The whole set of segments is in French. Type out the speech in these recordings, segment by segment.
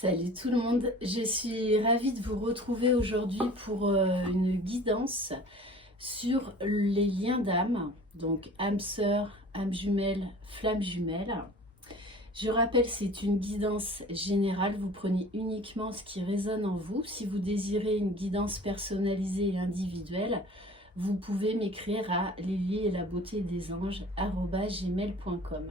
Salut tout le monde, je suis ravie de vous retrouver aujourd'hui pour une guidance sur les liens d'âme, donc âme sœur, âme jumelle, flamme jumelle. Je rappelle, c'est une guidance générale, vous prenez uniquement ce qui résonne en vous. Si vous désirez une guidance personnalisée et individuelle, vous pouvez m'écrire à Lily et la beauté des anges @gmail.com.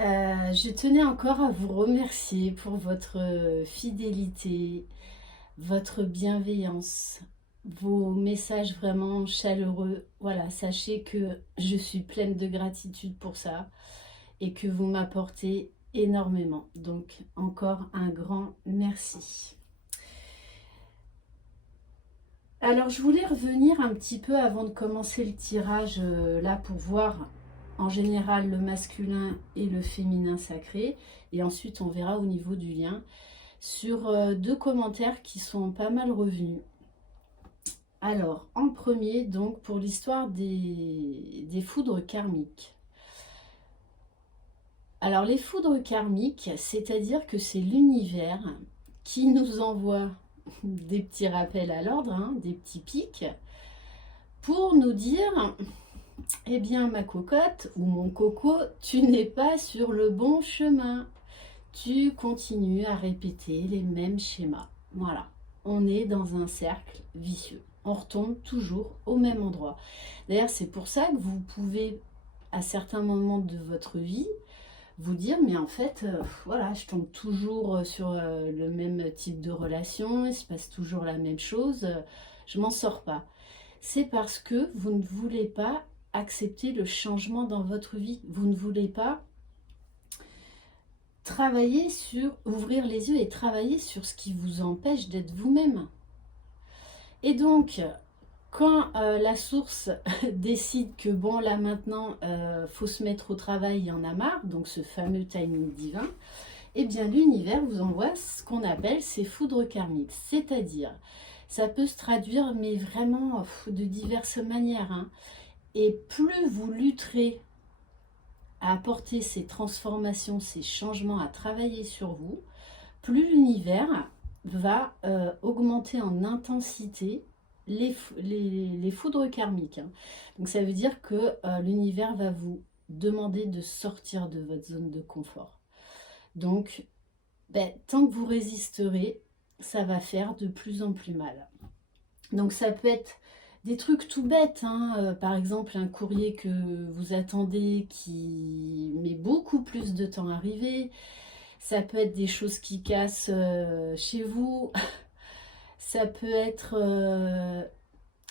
Je tenais encore à vous remercier pour votre fidélité, votre bienveillance, vos messages vraiment chaleureux. Voilà, sachez que je suis pleine de gratitude pour ça et que vous m'apportez énormément. Donc encore un grand merci. Alors je voulais revenir un petit peu avant de commencer le tirage là pour voir en général le masculin et le féminin sacré, et ensuite on verra au niveau du lien, sur deux commentaires qui sont pas mal revenus. Alors en premier, donc pour l'histoire des foudres karmiques. Alors les foudres karmiques, c'est-à-dire que c'est l'univers qui nous envoie des petits rappels à l'ordre, hein, des petits pics, pour nous dire: eh bien ma cocotte ou mon coco, tu n'es pas sur le bon chemin. Tu continues à répéter les mêmes schémas. Voilà, on est dans un cercle vicieux. On retombe toujours au même endroit. D'ailleurs, c'est pour ça que vous pouvez, à certains moments de votre vie, vous dire: mais en fait, voilà, je tombe toujours sur le même type de relation, il se passe toujours la même chose, je m'en sors pas. C'est parce que vous ne voulez pas accepter le changement dans votre vie. Vous ne voulez pas travailler sur, ouvrir les yeux et travailler sur ce qui vous empêche d'être vous-même. Et donc, quand la source décide que bon, là maintenant, faut se mettre au travail, il y en a marre, donc ce fameux timing divin, eh bien l'univers vous envoie ce qu'on appelle ces foudres karmiques. C'est-à-dire, ça peut se traduire, mais vraiment de diverses manières, hein. Et plus vous lutterez à apporter ces transformations, ces changements, à travailler sur vous, plus l'univers va augmenter en intensité les foudres karmiques, hein. Donc ça veut dire que l'univers va vous demander de sortir de votre zone de confort. Donc, tant que vous résisterez, ça va faire de plus en plus mal. Donc ça peut être des trucs tout bêtes, hein. Par exemple un courrier que vous attendez qui met beaucoup plus de temps à arriver. Ça peut être des choses qui cassent chez vous. Ça peut être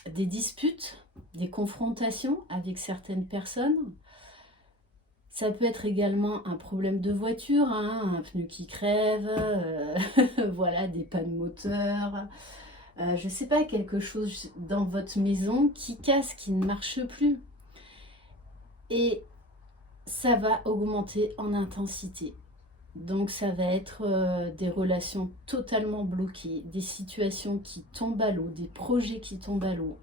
des disputes, des confrontations avec certaines personnes. Ça peut être également un problème de voiture, hein, un pneu qui crève, voilà, des pannes moteurs. Je ne sais pas, quelque chose dans votre maison qui casse, qui ne marche plus. Et ça va augmenter en intensité. Donc ça va être des relations totalement bloquées, des situations qui tombent à l'eau, des projets qui tombent à l'eau.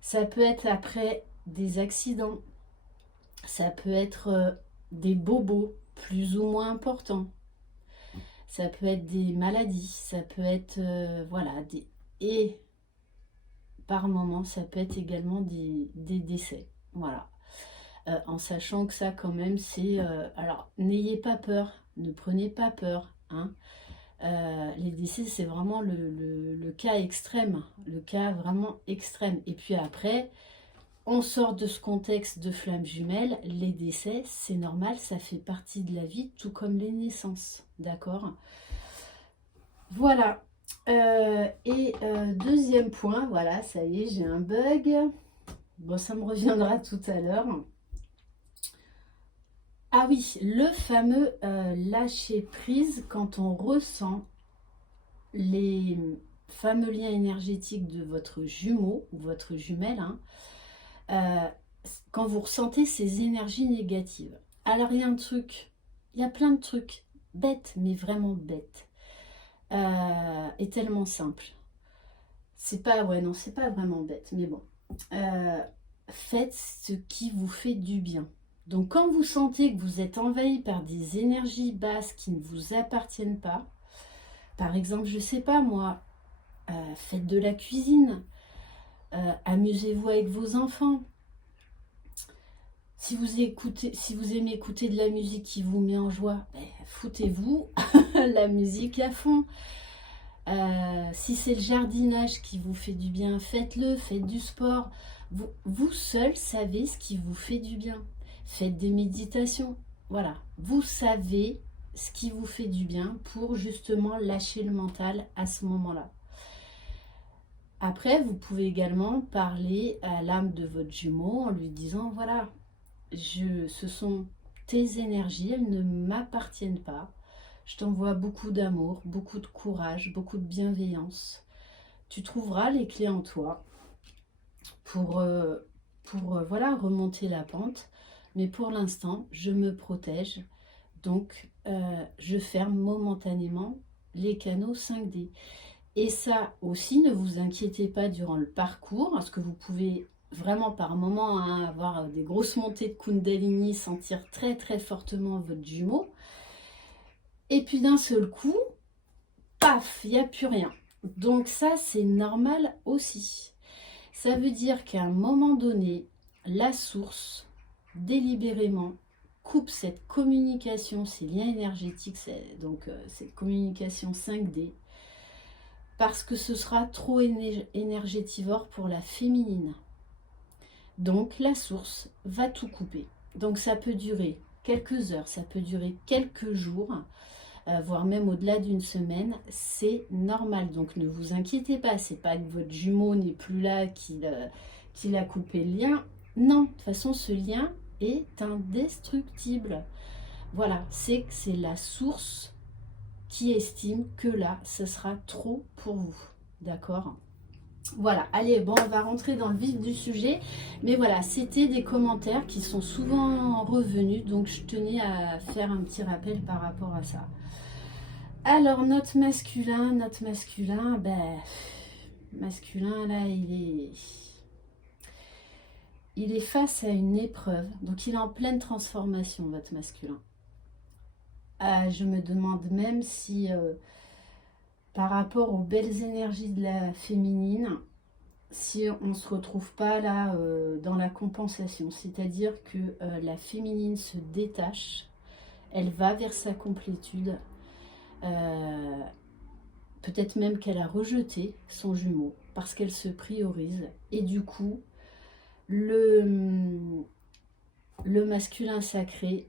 Ça peut être après des accidents, ça peut être des bobos plus ou moins importants, ça peut être des maladies, ça peut être voilà, et par moment ça peut être également des décès. Voilà. En sachant que ça quand même c'est... alors n'ayez pas peur, ne prenez pas peur, hein. Les décès c'est vraiment le cas extrême, le cas vraiment extrême. Et puis après, on sort de ce contexte de flamme jumelle, les décès c'est normal, ça fait partie de la vie, tout comme les naissances, d'accord? Voilà. Deuxième point, voilà, ça y est, j'ai un bug. Bon, ça me reviendra tout à l'heure. Ah oui, le fameux lâcher prise quand on ressent les fameux liens énergétiques de votre jumeau ou votre jumelle, hein, quand vous ressentez ces énergies négatives. Alors il y a un truc, il y a plein de trucs bêtes, mais vraiment bêtes, et tellement simple. C'est pas, ouais, non, c'est pas vraiment bête, mais bon. Faites ce qui vous fait du bien. Donc quand vous sentez que vous êtes envahi par des énergies basses qui ne vous appartiennent pas, par exemple, je ne sais pas moi, faites de la cuisine, amusez-vous avec vos enfants. Si vous aimez écouter de la musique qui vous met en joie, foutez-vous la musique à fond. Si c'est le jardinage qui vous fait du bien, faites-le, faites du sport. Vous seul savez ce qui vous fait du bien. Faites des méditations. Voilà, vous savez ce qui vous fait du bien pour justement lâcher le mental à ce moment-là. Après, vous pouvez également parler à l'âme de votre jumeau en lui disant, voilà, ce sont tes énergies, elles ne m'appartiennent pas. Je t'envoie beaucoup d'amour, beaucoup de courage, beaucoup de bienveillance. Tu trouveras les clés en toi pour voilà, remonter la pente. Mais pour l'instant, je me protège. Donc, je ferme momentanément les canaux 5D. Et ça aussi, ne vous inquiétez pas durant le parcours, parce que vous pouvez vraiment par moment avoir des grosses montées de Kundalini, sentir très très fortement votre jumeau. Et puis d'un seul coup, paf, il n'y a plus rien. Donc ça, c'est normal aussi. Ça veut dire qu'à un moment donné, la source, délibérément, coupe cette communication, ces liens énergétiques, donc cette communication 5D, parce que ce sera trop énergétivore pour la féminine. Donc la source va tout couper. Donc ça peut durer quelques heures, ça peut durer quelques jours, voire même au-delà d'une semaine, c'est normal. Donc ne vous inquiétez pas, c'est pas que votre jumeau n'est plus là, qu'il a coupé le lien. Non, de toute façon ce lien est indestructible. Voilà, c'est la source qui estime que là, ce sera trop pour vous. D'accord ? Voilà, allez, bon, on va rentrer dans le vif du sujet. Mais voilà, c'était des commentaires qui sont souvent revenus, donc je tenais à faire un petit rappel par rapport à ça. Alors, notre masculin, masculin, là, il est face à une épreuve. Donc, il est en pleine transformation, votre masculin. Je me demande même si, par rapport aux belles énergies de la féminine, si on ne se retrouve pas là dans la compensation. C'est-à-dire que la féminine se détache, elle va vers sa complétude. Peut-être même qu'elle a rejeté son jumeau parce qu'elle se priorise. Et du coup, le masculin sacré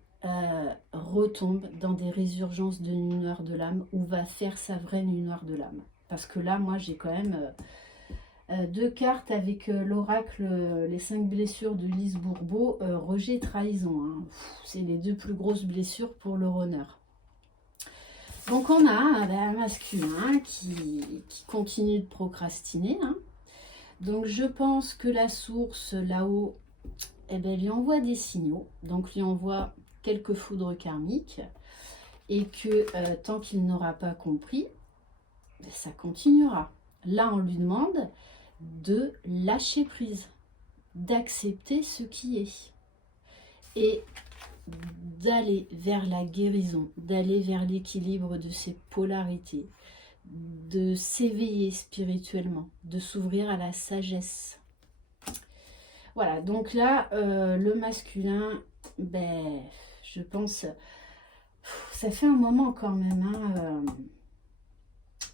retombe dans des résurgences de nuit noire de l'âme ou va faire sa vraie nuit noire de l'âme. Parce que là, moi, j'ai quand même deux cartes avec l'oracle, les 5 blessures de Lise Bourbeau, rejet, trahison. Hein. C'est les deux plus grosses blessures pour le runner. Donc on a un masculin qui continue de procrastiner. Hein. Donc je pense que la source là-haut, lui envoie des signaux. Donc lui envoie quelques foudres karmiques. Et que tant qu'il n'aura pas compris, ça continuera. Là on lui demande de lâcher prise, d'accepter ce qui est. Et d'aller vers la guérison, d'aller vers l'équilibre de ses polarités, de s'éveiller spirituellement, de s'ouvrir à la sagesse. Voilà, donc là, le masculin, je pense, ça fait un moment quand même, hein,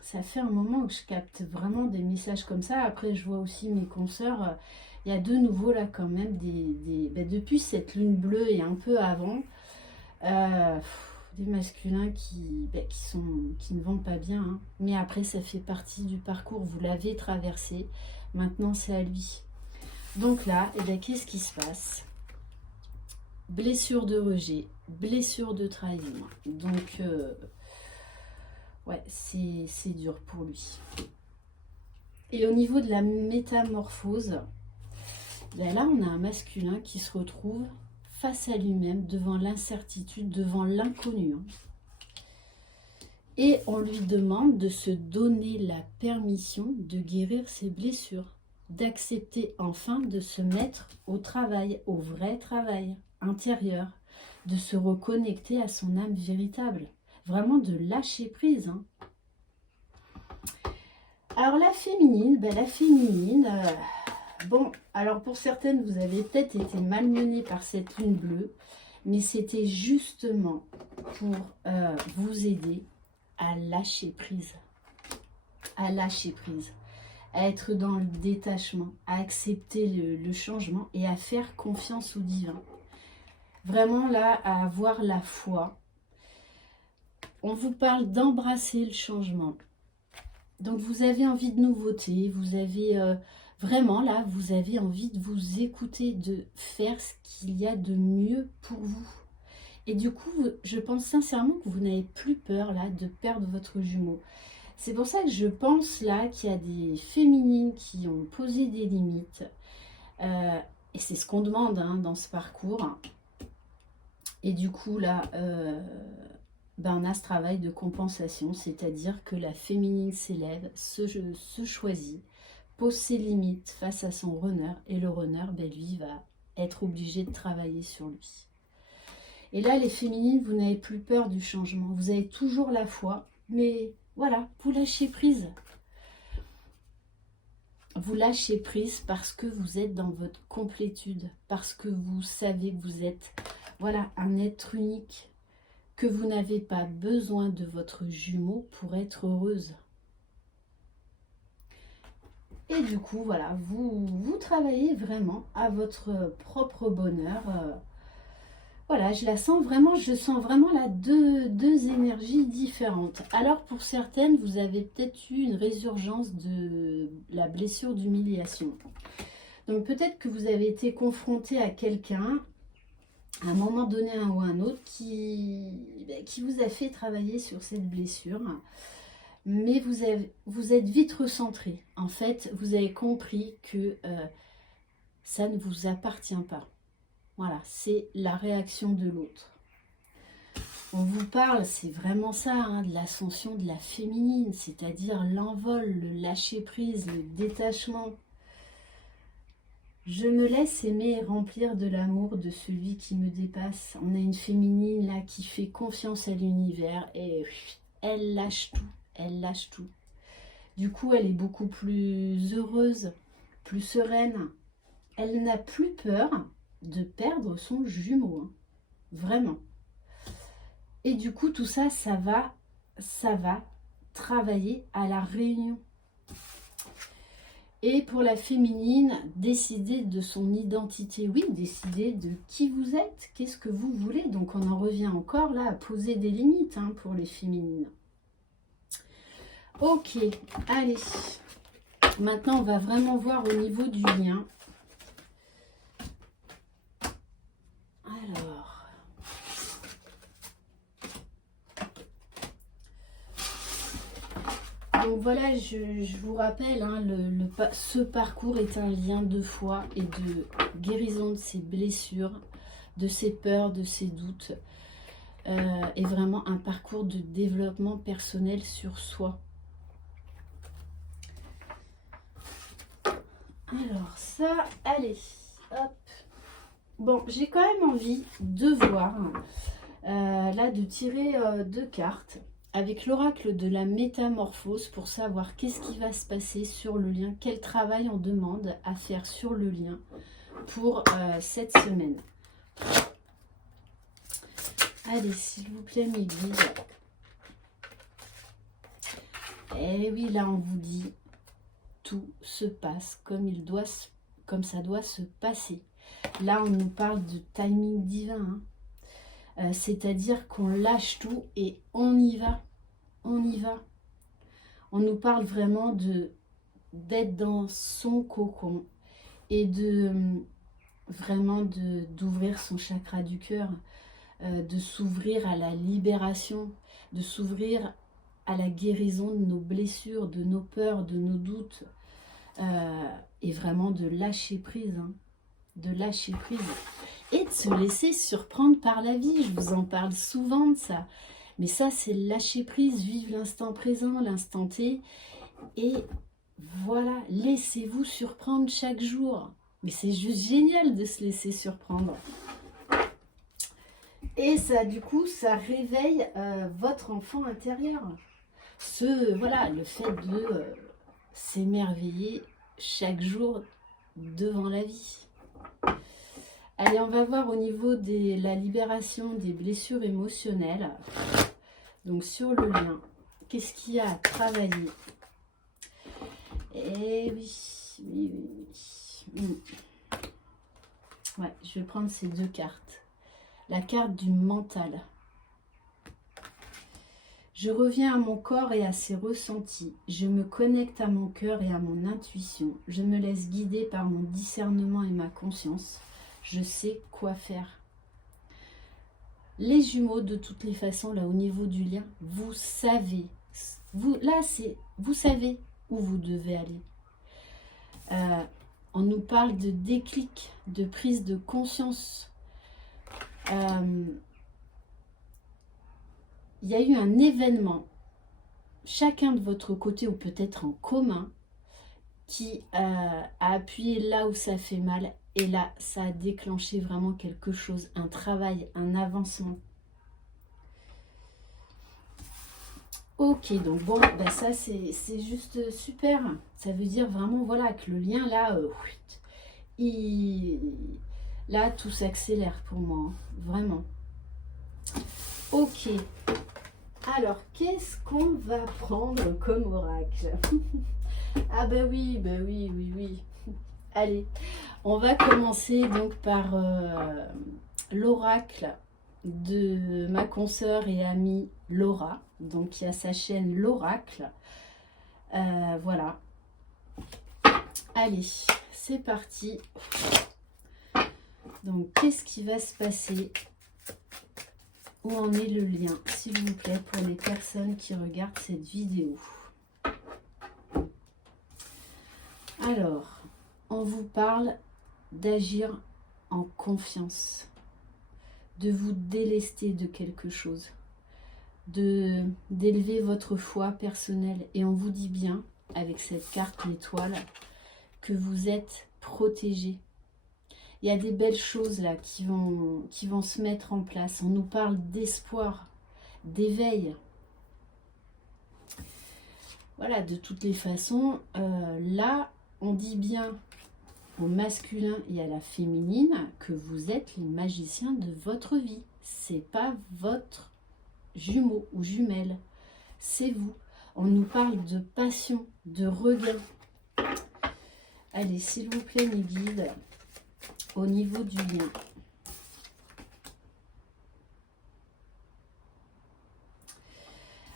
ça fait un moment que je capte vraiment des messages comme ça. Après, je vois aussi mes consoeurs. Il y a de nouveau là quand même depuis cette lune bleue et un peu avant, des masculins qui ne vont pas bien. Hein. Mais après, ça fait partie du parcours. Vous l'avez traversé. Maintenant, c'est à lui. Donc là, qu'est-ce qui se passe? Blessure de rejet, blessure de trahison. Donc, ouais, c'est dur pour lui. Et au niveau de la métamorphose, là, on a un masculin qui se retrouve face à lui-même, devant l'incertitude, devant l'inconnu. Et on lui demande de se donner la permission de guérir ses blessures, d'accepter enfin de se mettre au travail, au vrai travail. intérieure, de se reconnecter à son âme véritable. Vraiment de lâcher prise. Hein. Alors la féminine, bon, alors pour certaines, vous avez peut-être été malmenées par cette lune bleue, mais c'était justement pour vous aider à lâcher prise. À lâcher prise. À être dans le détachement, à accepter le changement et à faire confiance au divin. Vraiment là, à avoir la foi. On vous parle d'embrasser le changement. Donc vous avez envie de nouveauté, vous avez vraiment là, vous avez envie de vous écouter, de faire ce qu'il y a de mieux pour vous. Et du coup, je pense sincèrement que vous n'avez plus peur là de perdre votre jumeau. C'est pour ça que je pense là qu'il y a des féminines qui ont posé des limites. Et c'est ce qu'on demande hein, dans ce parcours. Et du coup là, on a ce travail de compensation, c'est-à-dire que la féminine s'élève, se choisit, pose ses limites face à son runner. Et le runner, lui, va être obligé de travailler sur lui. Et là, les féminines, vous n'avez plus peur du changement. Vous avez toujours la foi, mais voilà, vous lâchez prise. Vous lâchez prise parce que vous êtes dans votre complétude, parce que vous savez que vous êtes voilà, un être unique, que vous n'avez pas besoin de votre jumeau pour être heureuse. Et du coup, voilà, vous travaillez vraiment à votre propre bonheur. Voilà, je sens vraiment là deux énergies différentes. Alors pour certaines, vous avez peut-être eu une résurgence de la blessure d'humiliation. Donc peut-être que vous avez été confronté à quelqu'un, à un moment donné un ou un autre, qui vous a fait travailler sur cette blessure. Mais vous êtes vite recentré. En fait, vous avez compris que ça ne vous appartient pas. Voilà, c'est la réaction de l'autre. On vous parle, c'est vraiment ça, hein, de l'ascension de la féminine, c'est-à-dire l'envol, le lâcher-prise, le détachement. Je me laisse aimer et remplir de l'amour de celui qui me dépasse. On a une féminine là qui fait confiance à l'univers et elle lâche tout, elle lâche tout. Du coup, elle est beaucoup plus heureuse, plus sereine. Elle n'a plus peur de perdre son jumeau, hein. Vraiment. Et du coup, tout ça, ça va travailler à la réunion. Et pour la féminine, décider de son identité, oui, décider de qui vous êtes, qu'est-ce que vous voulez. Donc on en revient encore là à poser des limites hein, pour les féminines. Ok, allez. Maintenant, on va vraiment voir au niveau du lien. Alors, donc voilà, je vous rappelle, hein, ce parcours est un lien de foi et de guérison de ses blessures, de ses peurs, de ses doutes, et vraiment un parcours de développement personnel sur soi. Alors ça, allez, hop. Bon, j'ai quand même envie de voir, là, de tirer deux cartes avec l'oracle de la métamorphose pour savoir qu'est-ce qui va se passer sur le lien, quel travail on demande à faire sur le lien pour cette semaine. Allez, s'il vous plaît, mes guides. Eh oui, là, on vous dit, tout se passe comme ça doit se passer. Là, on nous parle de timing divin, hein. C'est-à-dire qu'on lâche tout et on y va. On y va. On nous parle vraiment d'être dans son cocon et d'ouvrir son chakra du cœur, de s'ouvrir à la libération, de s'ouvrir à la guérison de nos blessures, de nos peurs, de nos doutes, et vraiment de lâcher prise, hein. De lâcher prise et de se laisser surprendre par la vie. Je vous en parle souvent de ça, mais ça c'est lâcher prise, vivre l'instant présent, l'instant T, et voilà, laissez-vous surprendre chaque jour. Mais c'est juste génial de se laisser surprendre. Et ça, du coup, ça réveille votre enfant intérieur. Voilà, le fait de s'émerveiller chaque jour devant la vie. Allez, on va voir au niveau de la libération des blessures émotionnelles. Donc sur le lien, qu'est-ce qu'il y a à travailler? Eh oui, oui, oui, oui. Ouais, je vais prendre ces deux cartes. La carte du mental. Je reviens à mon corps et à ses ressentis. Je me connecte à mon cœur et à mon intuition. Je me laisse guider par mon discernement et ma conscience. Je sais quoi faire. Les jumeaux, de toutes les façons, là, au niveau du lien, vous savez. Vous savez où vous devez aller. On nous parle de déclic, de prise de conscience. Il y a eu un événement, chacun de votre côté ou peut-être en commun, qui a appuyé là où ça fait mal. Et là, ça a déclenché vraiment quelque chose, un travail, un avancement. Ok, donc bon, bah ça c'est juste super. Ça veut dire vraiment, voilà, que le lien là, là tout s'accélère pour moi, hein, vraiment. Ok. Alors, qu'est-ce qu'on va prendre comme oracle? Ah ben oui, oui, oui, oui. Allez, on va commencer donc par l'oracle de ma consoeur et amie Laura. Donc, il y a sa chaîne L'Oracle. Voilà. Allez, c'est parti. Donc, qu'est-ce qui va se passer? Où en est le lien, s'il vous plaît, pour les personnes qui regardent cette vidéo? Alors, on vous parle d'agir en confiance, de vous délester de quelque chose, d'élever votre foi personnelle. Et on vous dit bien, avec cette carte l'étoile, que vous êtes protégé. Il y a des belles choses là qui vont se mettre en place. On nous parle d'espoir, d'éveil. Voilà, de toutes les façons, là, on dit bien au masculin et à la féminine que vous êtes les magiciens de votre vie. C'est pas votre jumeau ou jumelle, c'est vous. On nous parle de passion, de regain. Allez, s'il vous plaît, mes guides, au niveau du lien.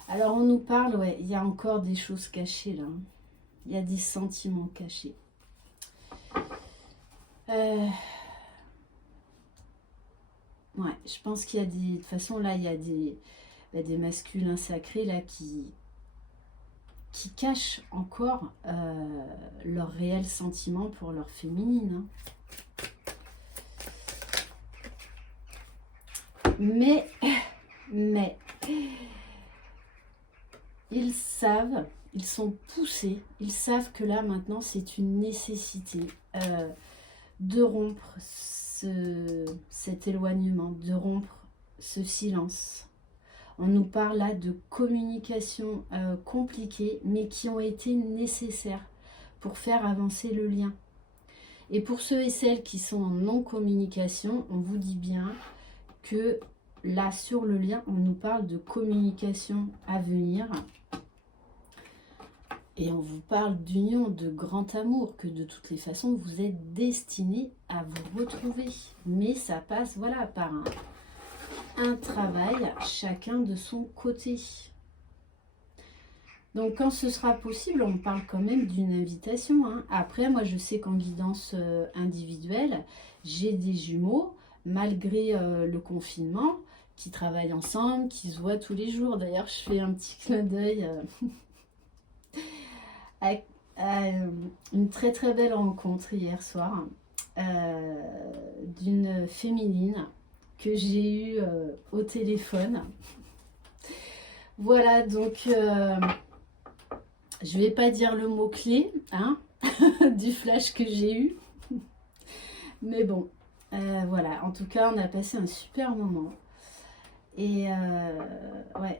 Alors, on nous parle, ouais, il y a encore des choses cachées là. Il y a des sentiments cachés. Ouais, je pense qu'il y a des... De toute façon, là, il y a des masculins sacrés là qui cachent encore leurs réels sentiments pour leur féminine. Hein. Mais, ils savent, ils sont poussés, ils savent que là, maintenant, c'est une nécessité de rompre cet éloignement, de rompre ce silence. On nous parle là de communications compliquées, mais qui ont été nécessaires pour faire avancer le lien. Et pour ceux et celles qui sont en non-communication, on vous dit bien que là, sur le lien, on nous parle de communication à venir. Et on vous parle d'union, de grand amour, que de toutes les façons, vous êtes destinés à vous retrouver. Mais ça passe, voilà, par un travail, chacun de son côté. Donc, quand ce sera possible, on parle quand même d'une invitation. Hein. Après, moi, je sais qu'en guidance individuelle, j'ai des jumeaux, malgré le confinement, qui travaillent ensemble, qui se voient tous les jours. D'ailleurs, je fais un petit clin d'œil à une très très belle rencontre hier soir d'une féminine que j'ai eue au téléphone. Voilà, donc je vais pas dire le mot-clé hein, du flash que j'ai eu. Mais bon, voilà, en tout cas, on a passé un super moment. Et ouais,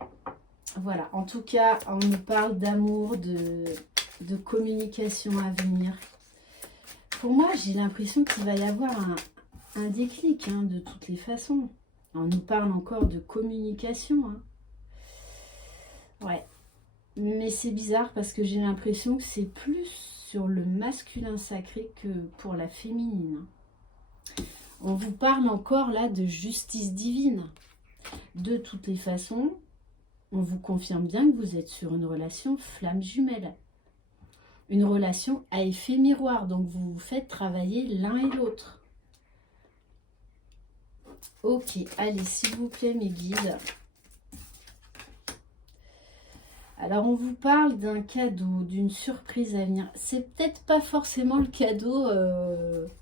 voilà. En tout cas, on nous parle d'amour, de communication à venir. Pour moi, j'ai l'impression qu'il va y avoir un déclic, hein, de toutes les façons. On nous parle encore de communication, hein. Ouais. Mais c'est bizarre parce que j'ai l'impression que c'est plus sur le masculin sacré que pour la féminine. On vous parle encore là de justice divine. De toutes les façons, on vous confirme bien que vous êtes sur une relation flamme jumelle. Une relation à effet miroir, donc vous vous faites travailler l'un et l'autre. Ok, allez, s'il vous plaît, mes guides. Alors, on vous parle d'un cadeau, d'une surprise à venir. C'est peut-être pas forcément le cadeau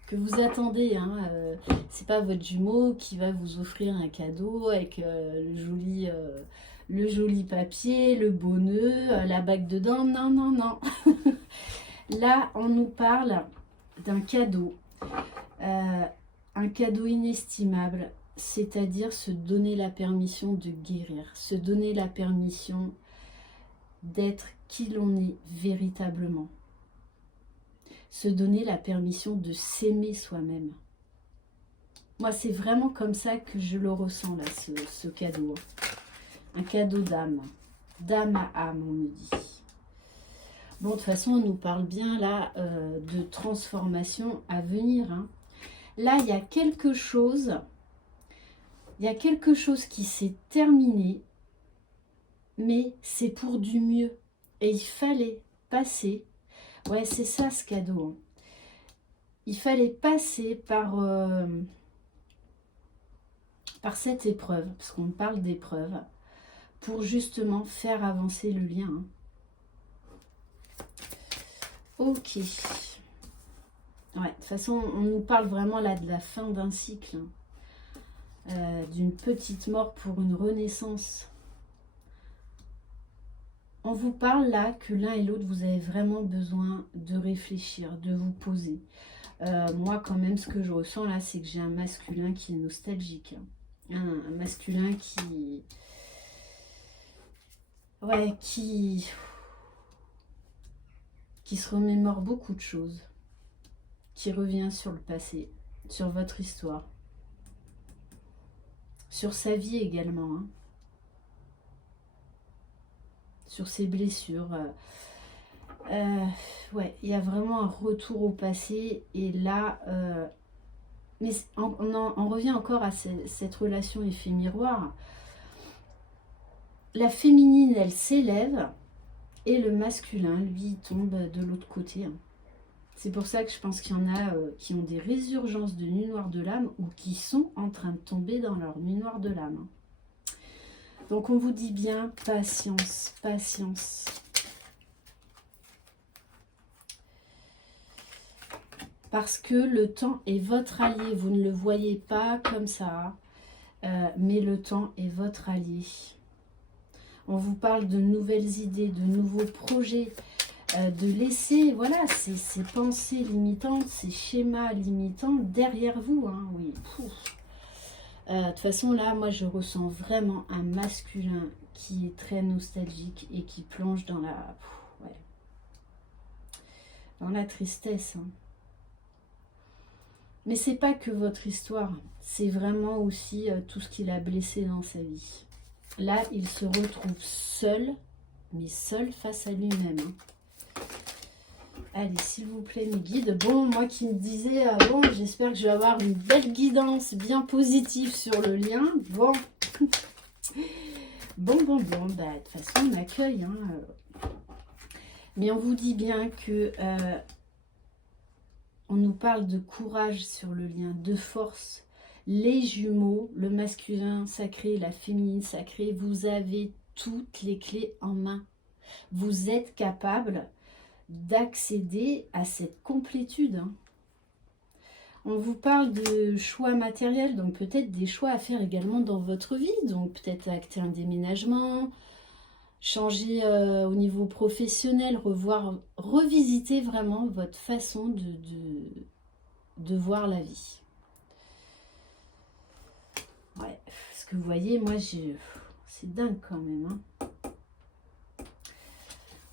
que vous attendez, hein. C'est pas votre jumeau qui va vous offrir un cadeau avec le joli papier, le beau nœud, la bague dedans. Non, non, non. Là, on nous parle d'un cadeau. Un cadeau inestimable, c'est-à-dire se donner la permission de guérir, se donner la permission d'être qui l'on est véritablement. Se donner la permission de s'aimer soi-même. Moi, c'est vraiment comme ça que je le ressens, là, ce cadeau. Un cadeau d'âme. D'âme à âme, on me dit. Bon, de toute façon, on nous parle bien, là, de transformation à venir, hein. Là, il y a quelque chose qui s'est terminé, mais c'est pour du mieux. Et il fallait passer, ouais, c'est ça ce cadeau, hein. Il fallait passer par cette épreuve, parce qu'on parle d'épreuve, pour justement faire avancer le lien, hein. Ok. Ouais, de toute façon, on nous parle vraiment là de la fin d'un cycle, hein. D'une petite mort pour une renaissance. On vous parle là que l'un et l'autre, vous avez vraiment besoin de réfléchir, de vous poser. Moi, quand même, ce que je ressens là, c'est que j'ai un masculin qui est nostalgique, hein. Un masculin qui... Ouais, qui se remémore beaucoup de choses. Qui revient sur le passé, sur votre histoire. Sur sa vie également, hein. Sur ses blessures. Ouais, il y a vraiment un retour au passé. Et là, mais on revient encore à cette relation effet miroir. La féminine, elle s'élève. Et le masculin, lui, tombe de l'autre côté, hein. C'est pour ça que je pense qu'il y en a qui ont des résurgences de nuit noire de l'âme ou qui sont en train de tomber dans leur nuit noire de l'âme. Donc on vous dit bien patience, patience. Parce que le temps est votre allié. Vous ne le voyez pas comme ça, mais le temps est votre allié. On vous parle de nouvelles idées, de nouveaux projets, de laisser, voilà, ces pensées limitantes, ces schémas limitants derrière vous, hein, oui. De toute façon, là, moi, je ressens vraiment un masculin qui est très nostalgique et qui plonge dans ouais, dans la tristesse, hein. Mais c'est pas que votre histoire, c'est vraiment aussi tout ce qu'il a blessé dans sa vie. Là, il se retrouve seul, mais seul face à lui-même, hein. Allez, s'il vous plaît, mes guides. Bon, moi qui me disais, bon, j'espère que je vais avoir une belle guidance bien positive sur le lien. Bon, bon, bah, de toute façon, on accueille, hein. Mais on vous dit bien que on nous parle de courage sur le lien, de force. Les jumeaux, le masculin sacré, la féminine sacrée, vous avez toutes les clés en main. Vous êtes capable d'accéder à cette complétude, hein. On vous parle de choix matériels, donc peut-être des choix à faire également dans votre vie, donc peut-être acter un déménagement, changer au niveau professionnel, revisiter vraiment votre façon de voir la vie. Ouais, parce que vous voyez, moi, c'est dingue quand même. Hein.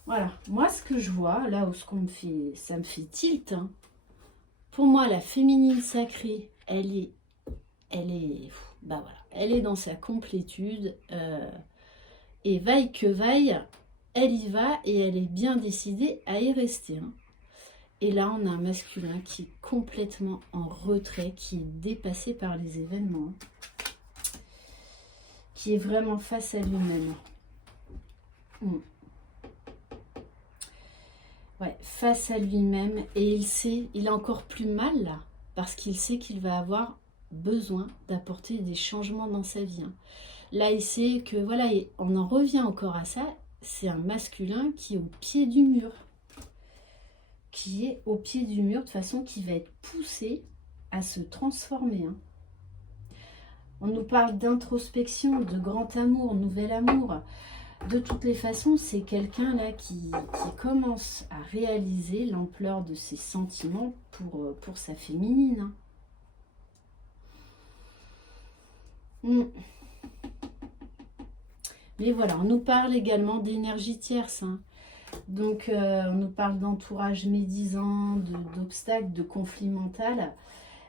Voilà, moi, ce que je vois, là où ça me fait tilt, hein. Pour moi, la féminine sacrée, elle est, bah voilà, elle est dans sa complétude. Et vaille que vaille, elle y va et elle est bien décidée à y rester. Hein. Et là, on a un masculin qui est complètement en retrait, qui est dépassé par les événements, qui est vraiment face à lui-même. Ouais, face à lui-même. Et il sait, il a encore plus mal là, parce qu'il sait qu'il va avoir besoin d'apporter des changements dans sa vie. Hein. Là, il sait que, voilà, on en revient encore à ça, c'est un masculin qui est au pied du mur. Qui est au pied du mur, de façon qui va être poussé à se transformer. Hein. On nous parle d'introspection, de grand amour, nouvel amour. De toutes les façons, c'est quelqu'un là qui commence à réaliser l'ampleur de ses sentiments pour sa féminine. Hein. Mais voilà, on nous parle également d'énergie tierce. Hein. Donc, on nous parle d'entourage médisant, d'obstacles, de conflits mentaux.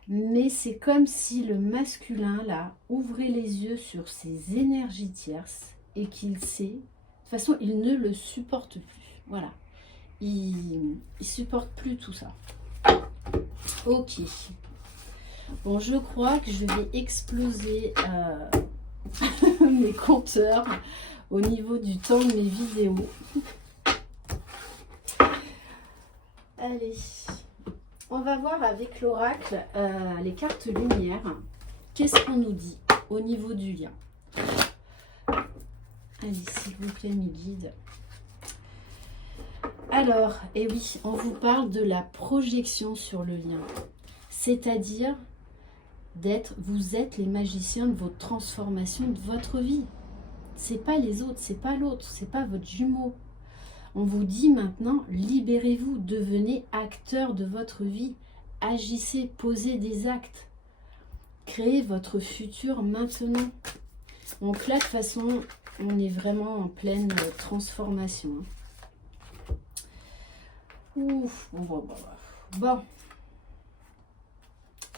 Mais c'est comme si le masculin, là, ouvrait les yeux sur ses énergies tierces et qu'il sait... De toute façon, il ne le supporte plus. Voilà. Il supporte plus tout ça. Ok. Bon, je crois que je vais exploser mes compteurs au niveau du temps de mes vidéos. Allez, on va voir avec l'oracle les cartes lumière. Qu'est-ce qu'on nous dit au niveau du lien? Allez, s'il vous plaît, mes guides. Alors, et oui, on vous parle de la projection sur le lien. C'est-à-dire vous êtes les magiciens de votre transformation de votre vie. C'est pas les autres, c'est pas l'autre, c'est pas votre jumeau. On vous dit maintenant, libérez-vous, devenez acteur de votre vie, agissez, posez des actes, créez votre futur maintenant. Donc là, de toute façon, on est vraiment en pleine transformation. Ouf, bon.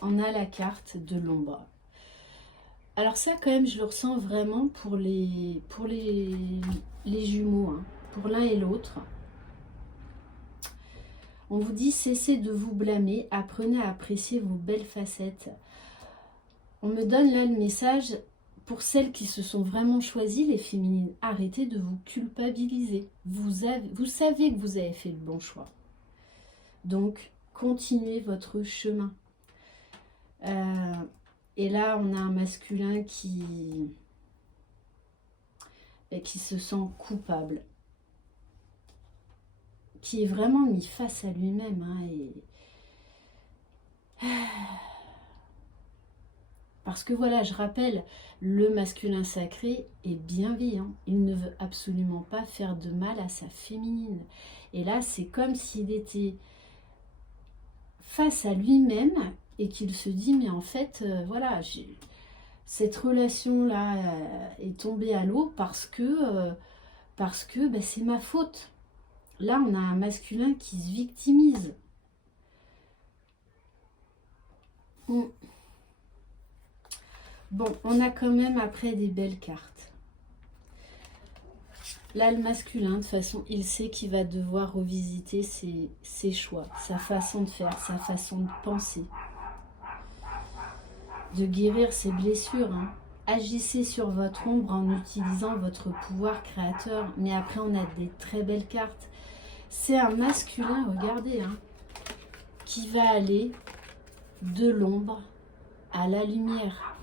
On a la carte de l'ombre. Alors ça, quand même, je le ressens vraiment pour les jumeaux, hein, pour l'un et l'autre. On vous dit, cessez de vous blâmer, apprenez à apprécier vos belles facettes. On me donne là le message, pour celles qui se sont vraiment choisies, les féminines, arrêtez de vous culpabiliser. Vous savez que vous avez fait le bon choix. Donc, continuez votre chemin. Et là, on a un masculin qui se sent coupable, qui est vraiment mis face à lui-même. Hein, Parce que voilà, je rappelle, le masculin sacré est bienveillant. Il ne veut absolument pas faire de mal à sa féminine. Et là, c'est comme s'il était face à lui-même et qu'il se dit, mais en fait, voilà, cette relation-là est tombée à l'eau parce que c'est ma faute. Là, on a un masculin qui se victimise. Bon, on a quand même après des belles cartes. Là, le masculin, de toute façon, il sait qu'il va devoir revisiter ses choix, sa façon de faire, sa façon de penser. De guérir ses blessures. Hein. Agissez sur votre ombre en utilisant votre pouvoir créateur. Mais après, on a des très belles cartes. C'est un masculin, regardez, hein, qui va aller de l'ombre à la lumière.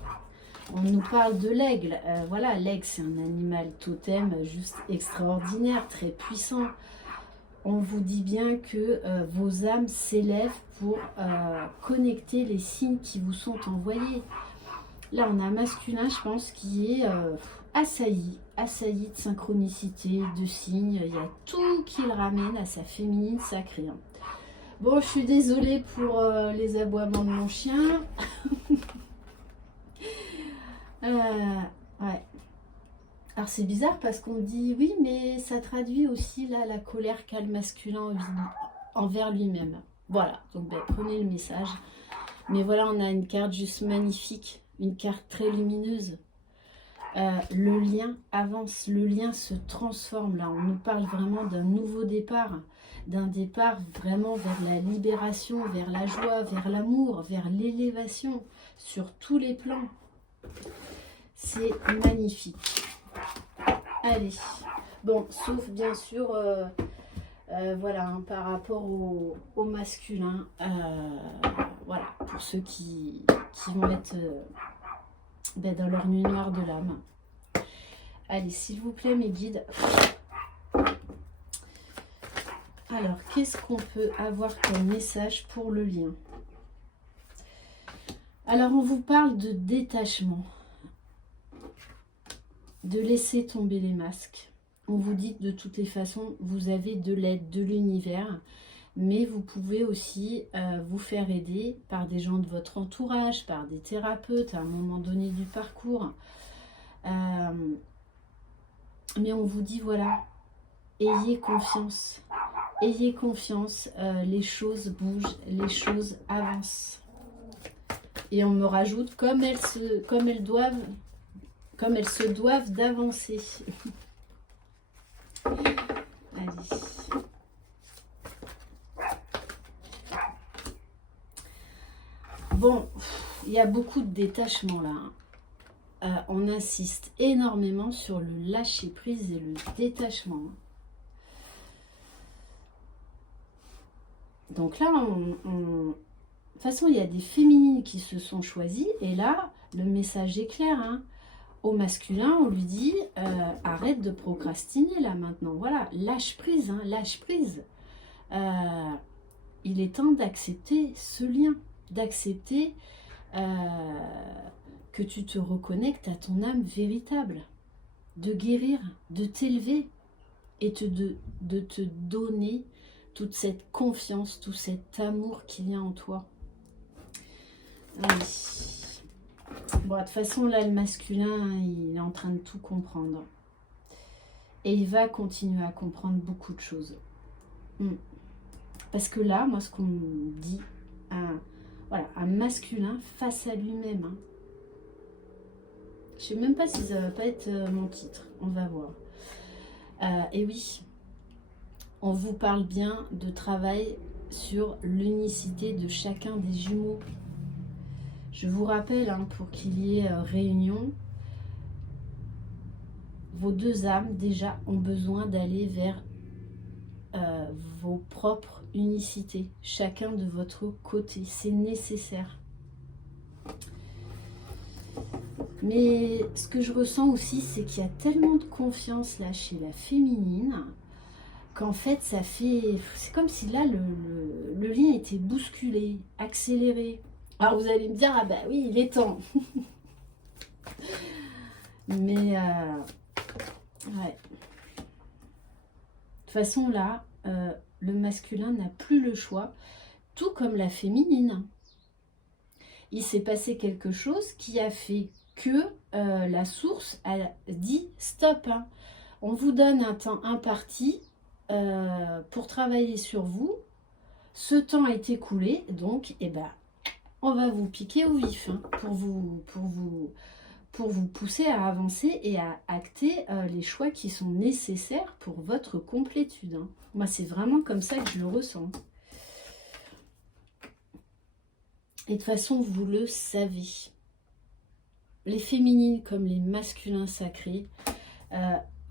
On nous parle de l'aigle. Voilà, l'aigle, c'est un animal totem juste extraordinaire, très puissant. On vous dit bien que vos âmes s'élèvent pour connecter les signes qui vous sont envoyés. Là, on a un masculin, je pense, qui est assailli de synchronicité, de signes. Il y a tout qui le ramène à sa féminine sacrée. Hein. Bon, je suis désolée pour les aboiements de mon chien. Ouais. Alors c'est bizarre parce qu'on me dit oui, mais ça traduit aussi là la colère qu'a le masculin envers lui-même. Voilà, donc ben, prenez le message. Mais voilà, on a une carte juste magnifique, une carte très lumineuse. Le lien avance, le lien se transforme là. On nous parle vraiment d'un nouveau départ, d'un départ vraiment vers la libération, vers la joie, vers l'amour, vers l'élévation, sur tous les plans. C'est magnifique. Allez, bon, sauf bien sûr, voilà, hein, par rapport au masculin, voilà, pour ceux qui vont être ben, dans leur nuit noire de l'âme. Allez, s'il vous plaît, mes guides. Alors, qu'est-ce qu'on peut avoir comme message pour le lien? Alors, on vous parle de détachement, de laisser tomber les masques. On vous dit que de toutes les façons, vous avez de l'aide de l'univers, mais vous pouvez aussi vous faire aider par des gens de votre entourage, par des thérapeutes à un moment donné du parcours. Mais on vous dit, voilà, ayez confiance, les choses bougent, les choses avancent. Et on me rajoute comme elles se doivent d'avancer. Allez. Bon, il y a beaucoup de détachement là. On insiste énormément sur le lâcher prise et le détachement. Donc là, de toute façon, il y a des féminines qui se sont choisies. Et là, le message est clair. Hein. Au masculin, on lui dit arrête de procrastiner là maintenant. Voilà, lâche prise, hein, lâche prise. Il est temps d'accepter ce lien, d'accepter que tu te reconnectes à ton âme véritable, de guérir, de t'élever et de te donner toute cette confiance, tout cet amour qu'il y a en toi. Allez. Bon, de toute façon, là, le masculin, il est en train de tout comprendre. Et il va continuer à comprendre beaucoup de choses. Parce que là, moi, ce qu'on me dit, voilà, un masculin face à lui-même. Hein. Je ne sais même pas si ça va pas être mon titre. On va voir. Et oui, on vous parle bien de travail sur l'unicité de chacun des jumeaux. Je vous rappelle, hein, pour qu'il y ait réunion, vos deux âmes déjà ont besoin d'aller vers vos propres unicités, chacun de votre côté. C'est nécessaire. Mais ce que je ressens aussi, c'est qu'il y a tellement de confiance là chez la féminine qu'en fait, ça fait... C'est comme si là, le lien était bousculé, accéléré. Alors vous allez me dire, ah bah oui, il est temps. Mais, ouais. De toute façon, là, le masculin n'a plus le choix, tout comme la féminine. Il s'est passé quelque chose qui a fait que la source a dit stop. Hein. On vous donne un temps imparti pour travailler sur vous. Ce temps est écoulé, donc eh ben, on va vous piquer au vif hein, pour vous pousser à avancer et à acter les choix qui sont nécessaires pour votre complétude. Hein. Moi, c'est vraiment comme ça que je le ressens. Et de toute façon, vous le savez. Les féminines comme les masculins sacrés,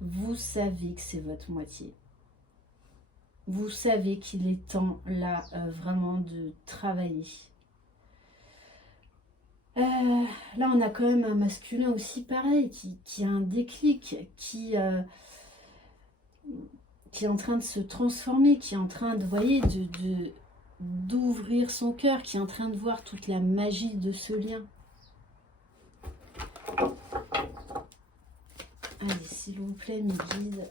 vous savez que c'est votre moitié. Vous savez qu'il est temps là vraiment de travailler. Là, on a quand même un masculin aussi pareil, qui a un déclic, qui est en train de se transformer, qui est en train de, voyez, d'ouvrir son cœur, qui est en train de voir toute la magie de ce lien. Allez, s'il vous plaît, mes guides.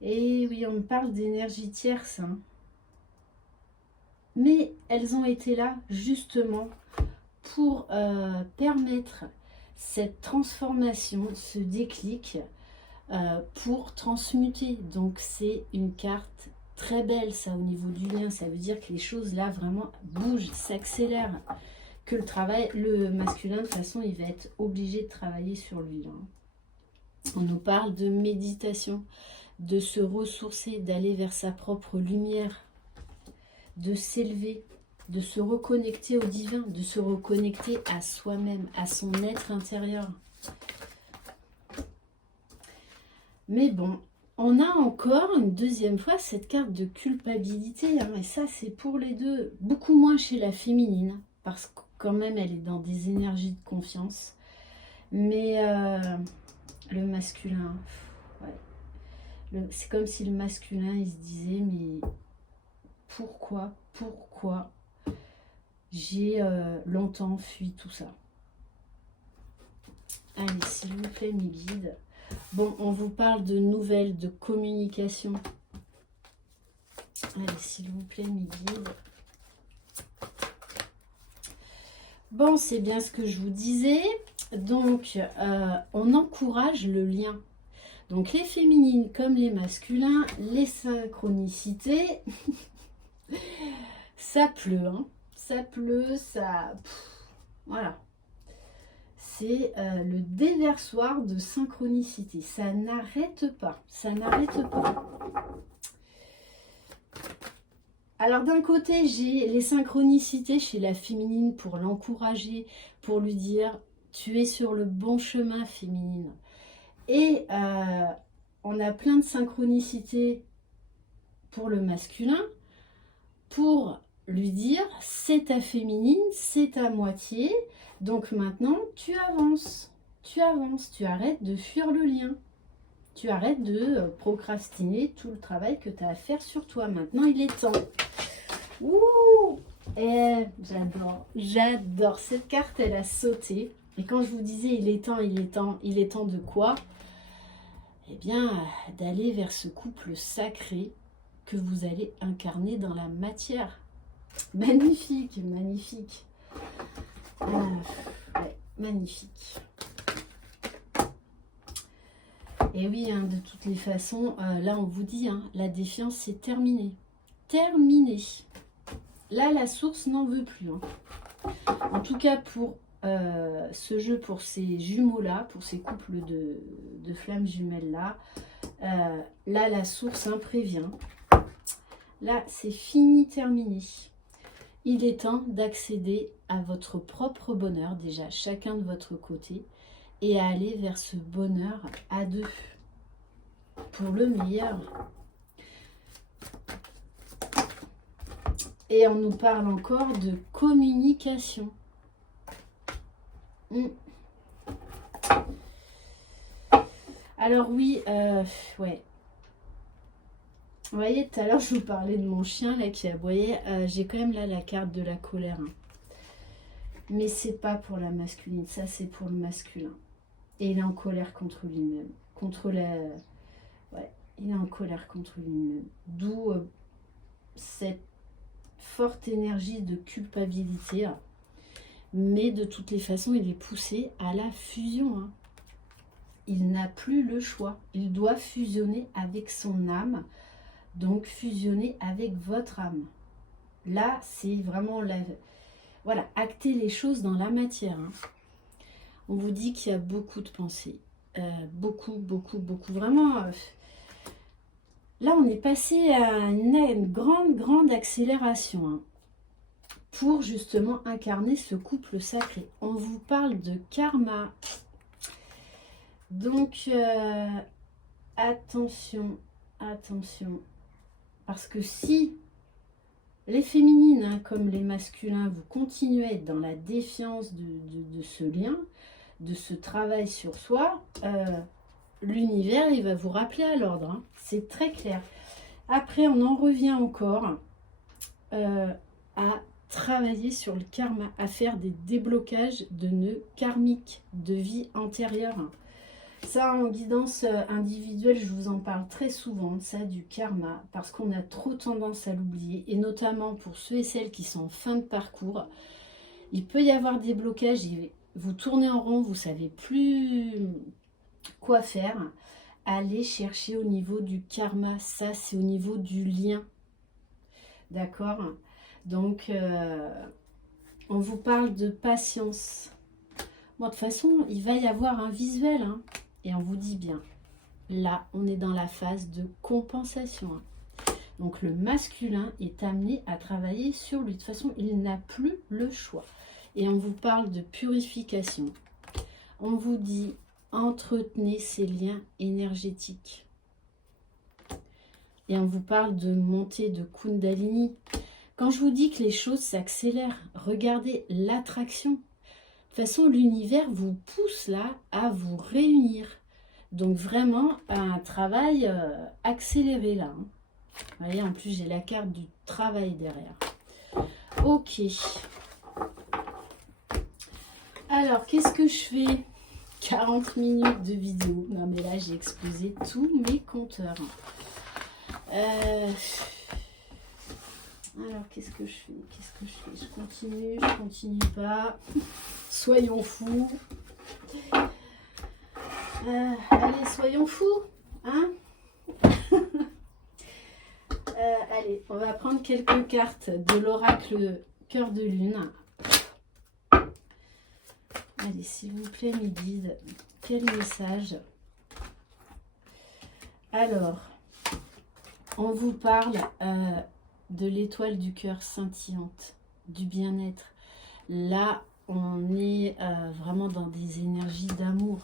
Et oui, on me parle d'énergie tierce. Hein. Mais elles ont été là, justement, pour permettre cette transformation, ce déclic, pour transmuter. Donc c'est une carte très belle, ça, au niveau du lien. Ça veut dire que les choses là vraiment bougent, s'accélèrent. Que le travail, le masculin, de toute façon, il va être obligé de travailler sur lui. On nous parle de méditation, de se ressourcer, d'aller vers sa propre lumière, de s'élever, de se reconnecter au divin, de se reconnecter à soi-même, à son être intérieur. Mais bon, on a encore une deuxième fois cette carte de culpabilité, et ça c'est pour les deux, beaucoup moins chez la féminine, parce que quand même elle est dans des énergies de confiance, mais le masculin, ouais. C'est comme si le masculin il se disait mais pourquoi j'ai longtemps fui tout ça. Allez, s'il vous plaît mes guides. Bon, on vous parle de nouvelles, de communication. Allez, s'il vous plaît mes guides. Bon, c'est bien ce que je vous disais. Donc, on encourage le lien. Donc, les féminines comme les masculins, les synchronicités, ça pleut, hein. Ça pleut, ça... voilà. C'est le déversoir de synchronicité. Ça n'arrête pas. Ça n'arrête pas. Alors d'un côté, j'ai les synchronicités chez la féminine pour l'encourager, pour lui dire tu es sur le bon chemin féminine. Et on a plein de synchronicités pour le masculin, pour lui dire c'est ta féminine, c'est ta moitié, donc maintenant tu avances, tu arrêtes de fuir le lien. Tu arrêtes de procrastiner tout le travail que tu as à faire sur toi. Maintenant, il est temps. Ouh! Et j'adore. Cette carte, elle a sauté. Et quand je vous disais, il est temps de quoi? Eh bien, d'aller vers ce couple sacré que vous allez incarner dans la matière. Magnifique, magnifique. Ouais, magnifique. Et oui, hein, de toutes les façons, là on vous dit, hein, la défiance c'est terminé. Terminé. Là la source n'en veut plus. Hein. En tout cas pour ce jeu, pour ces jumeaux-là, pour ces couples de flammes jumelles-là, là la source prévient. Là c'est fini, terminé. Il est temps d'accéder à votre propre bonheur, déjà chacun de votre côté, et à aller vers ce bonheur à deux, pour le meilleur. Et on nous parle encore de communication. Alors oui, ouais. Vous voyez, tout à l'heure, je vous parlais de mon chien là qui aboyait. J'ai quand même là la carte de la colère. Hein. Mais c'est pas pour la masculine, ça c'est pour le masculin. Et il est en colère contre lui-même. Ouais, il est en colère contre lui-même. D'où cette forte énergie de culpabilité. Mais de toutes les façons, il est poussé à la fusion. Hein. Il n'a plus le choix. Il doit fusionner avec son âme. Donc fusionner avec votre âme. Là, c'est vraiment voilà, acter les choses dans la matière. Hein. On vous dit qu'il y a beaucoup de pensées. Beaucoup. Vraiment, là, on est passé à une grande accélération. Hein, pour justement incarner ce couple sacré. On vous parle de karma. Donc, attention. Parce que si les féminines, hein, comme les masculins, vous continuez à être dans la défiance de ce lien, de ce travail sur soi, l'univers, il va vous rappeler à l'ordre. Hein. C'est très clair. Après, on en revient encore à travailler sur le karma, à faire des déblocages de nœuds karmiques, de vie antérieure. Ça, en guidance individuelle, je vous en parle très souvent, ça, du karma, parce qu'on a trop tendance à l'oublier, et notamment pour ceux et celles qui sont en fin de parcours, Il peut y avoir des blocages, vous tournez en rond, vous ne savez plus quoi faire. Allez chercher au niveau du karma, ça c'est au niveau du lien. D'accord? Donc, on vous parle de patience. Bon, de toute façon, il va y avoir un visuel, hein, et on vous dit bien, là, on est dans la phase de compensation. Hein. Donc, le masculin est amené à travailler sur lui. De toute façon, il n'a plus le choix. Et on vous parle de purification. On vous dit, entretenez ces liens énergétiques. Et on vous parle de montée de Kundalini. Quand je vous dis que les choses s'accélèrent, regardez l'attraction. De toute façon, l'univers vous pousse là à vous réunir. Donc vraiment un travail accéléré là. Hein. Vous voyez, en plus j'ai la carte du travail derrière. Ok. Alors, qu'est-ce que je fais? 40 minutes de vidéo. Non mais là j'ai explosé tous mes compteurs. Alors, qu'est-ce que je fais? Je continue pas. Soyons fous. Allez, soyons fous. Hein? Allez, on va prendre quelques cartes de l'oracle Cœur de Lune. Allez, s'il vous plaît, mes guides, quel message? Alors, on vous parle de l'étoile du cœur scintillante, du bien-être. Là, on est vraiment dans des énergies d'amour,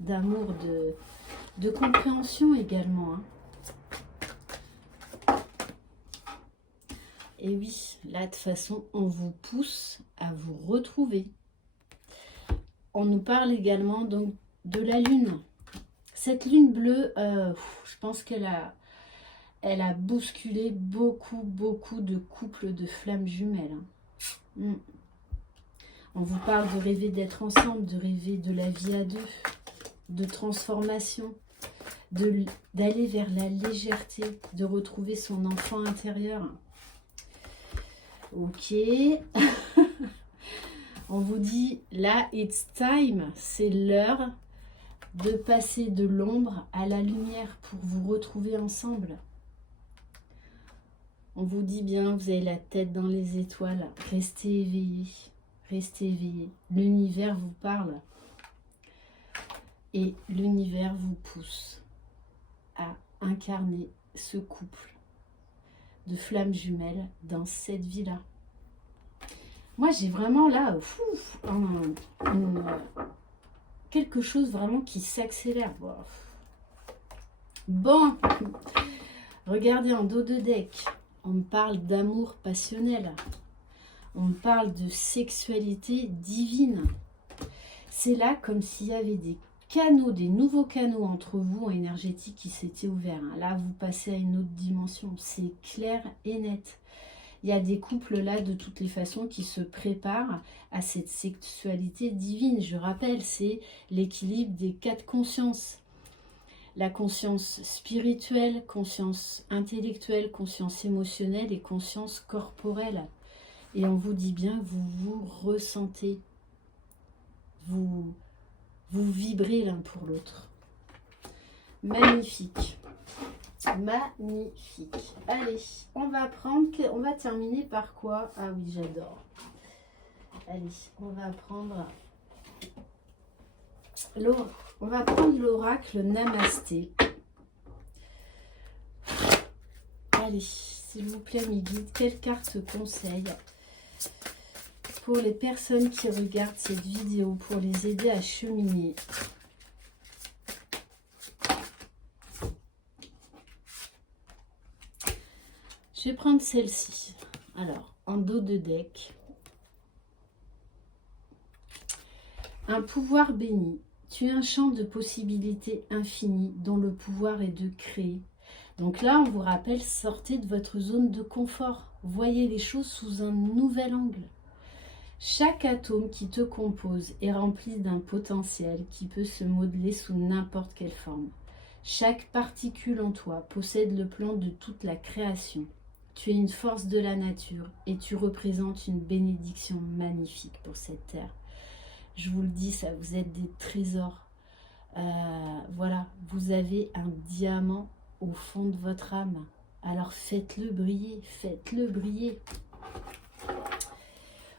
de compréhension également. Hein. Et oui, là, de toute façon, on vous pousse à vous retrouver. On nous parle également donc de la lune. Cette lune bleue, je pense qu'elle a bousculé beaucoup de couples de flammes jumelles. On vous parle de rêver d'être ensemble, de rêver de la vie à deux, de transformation, d'aller vers la légèreté, de retrouver son enfant intérieur. Ok. On vous dit, là, it's time, c'est l'heure de passer de l'ombre à la lumière pour vous retrouver ensemble. On vous dit bien, vous avez la tête dans les étoiles, restez éveillés, restez éveillés. L'univers vous parle et l'univers vous pousse à incarner ce couple de flammes jumelles dans cette vie-là. Moi, j'ai vraiment là quelque chose vraiment qui s'accélère. Bon, regardez en dos de deck. On me parle d'amour passionnel. On me parle de sexualité divine. C'est là comme s'il y avait des canaux, des nouveaux canaux entre vous énergétiques qui s'étaient ouverts. Là, vous passez à une autre dimension. C'est clair et net. Il y a des couples là, de toutes les façons, qui se préparent à cette sexualité divine. Je rappelle, c'est l'équilibre des 4 consciences. La conscience spirituelle, conscience intellectuelle, conscience émotionnelle et conscience corporelle. Et on vous dit bien, vous vous ressentez. Vous vibrez l'un pour l'autre. Magnifique. Magnifique. Allez, on va terminer par quoi? Ah oui, j'adore. Allez, on va prendre l'oracle Namasté. Allez, s'il vous plaît, mes guides, quelle carte conseille pour les personnes qui regardent cette vidéo, pour les aider à cheminer? Je vais prendre celle-ci. Alors, en dos de deck. Un pouvoir béni. Tu es un champ de possibilités infinies dont le pouvoir est de créer. Donc là, on vous rappelle, sortez de votre zone de confort. Voyez les choses sous un nouvel angle. Chaque atome qui te compose est rempli d'un potentiel qui peut se modeler sous n'importe quelle forme. Chaque particule en toi possède le plan de toute la création. Tu es une force de la nature et tu représentes une bénédiction magnifique pour cette terre. Je vous le dis, ça, vous êtes des trésors. Voilà, vous avez un diamant au fond de votre âme. Alors faites-le briller, faites-le briller.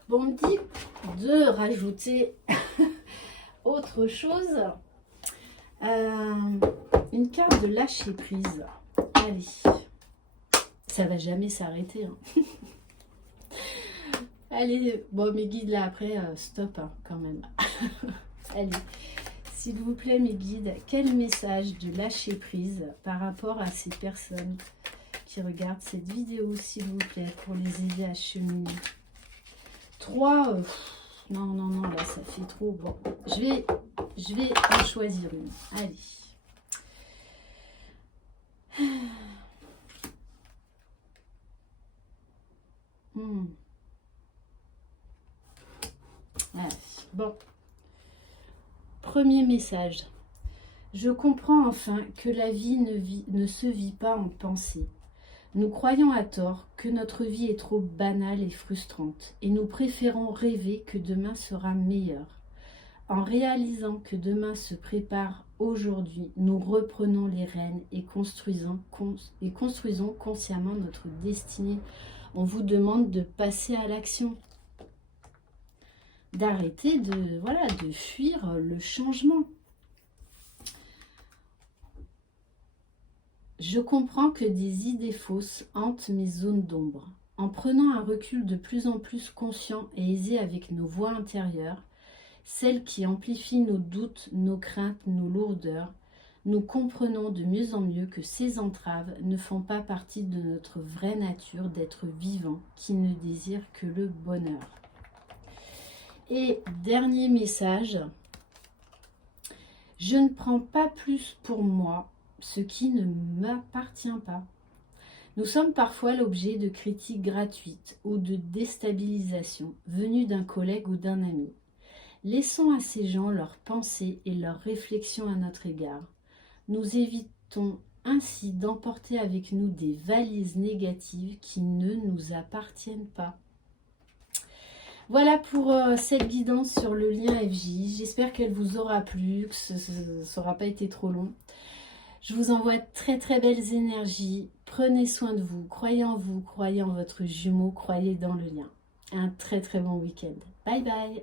Bon, on me dit de rajouter autre chose. Une carte de lâcher prise. Allez, ça va jamais s'arrêter. Hein. Allez, bon, mes guides là après, stop hein, quand même. Allez, s'il vous plaît mes guides, quel message de lâcher prise par rapport à ces personnes qui regardent cette vidéo, s'il vous plaît, pour les aider à cheminer. 3, non, non, non, là ça fait trop. Bon, je vais en choisir une. Allez. Allez. Bon. Premier message. Je comprends enfin que la vie ne se vit pas en pensée. Nous croyons à tort que notre vie est trop banale et frustrante et nous préférons rêver que demain sera meilleur. En réalisant que demain se prépare aujourd'hui, nous reprenons les rênes et construisons consciemment notre destinée. On vous demande de passer à l'action, d'arrêter de fuir le changement. Je comprends que des idées fausses hantent mes zones d'ombre. En prenant un recul de plus en plus conscient et aisé avec nos voix intérieures, celles qui amplifient nos doutes, nos craintes, nos lourdeurs, nous comprenons de mieux en mieux que ces entraves ne font pas partie de notre vraie nature d'être vivant qui ne désire que le bonheur. Et dernier message, je ne prends pas plus pour moi ce qui ne m'appartient pas. Nous sommes parfois l'objet de critiques gratuites ou de déstabilisation venues d'un collègue ou d'un ami. Laissons à ces gens leurs pensées et leurs réflexions à notre égard. Nous évitons ainsi d'emporter avec nous des valises négatives qui ne nous appartiennent pas. Voilà pour cette guidance sur le lien FJ. J'espère qu'elle vous aura plu, que ce n'aura pas été trop long. Je vous envoie très très belles énergies. Prenez soin de vous, croyez en vous, croyez en votre jumeau, croyez dans le lien. Un très très bon week-end. Bye bye.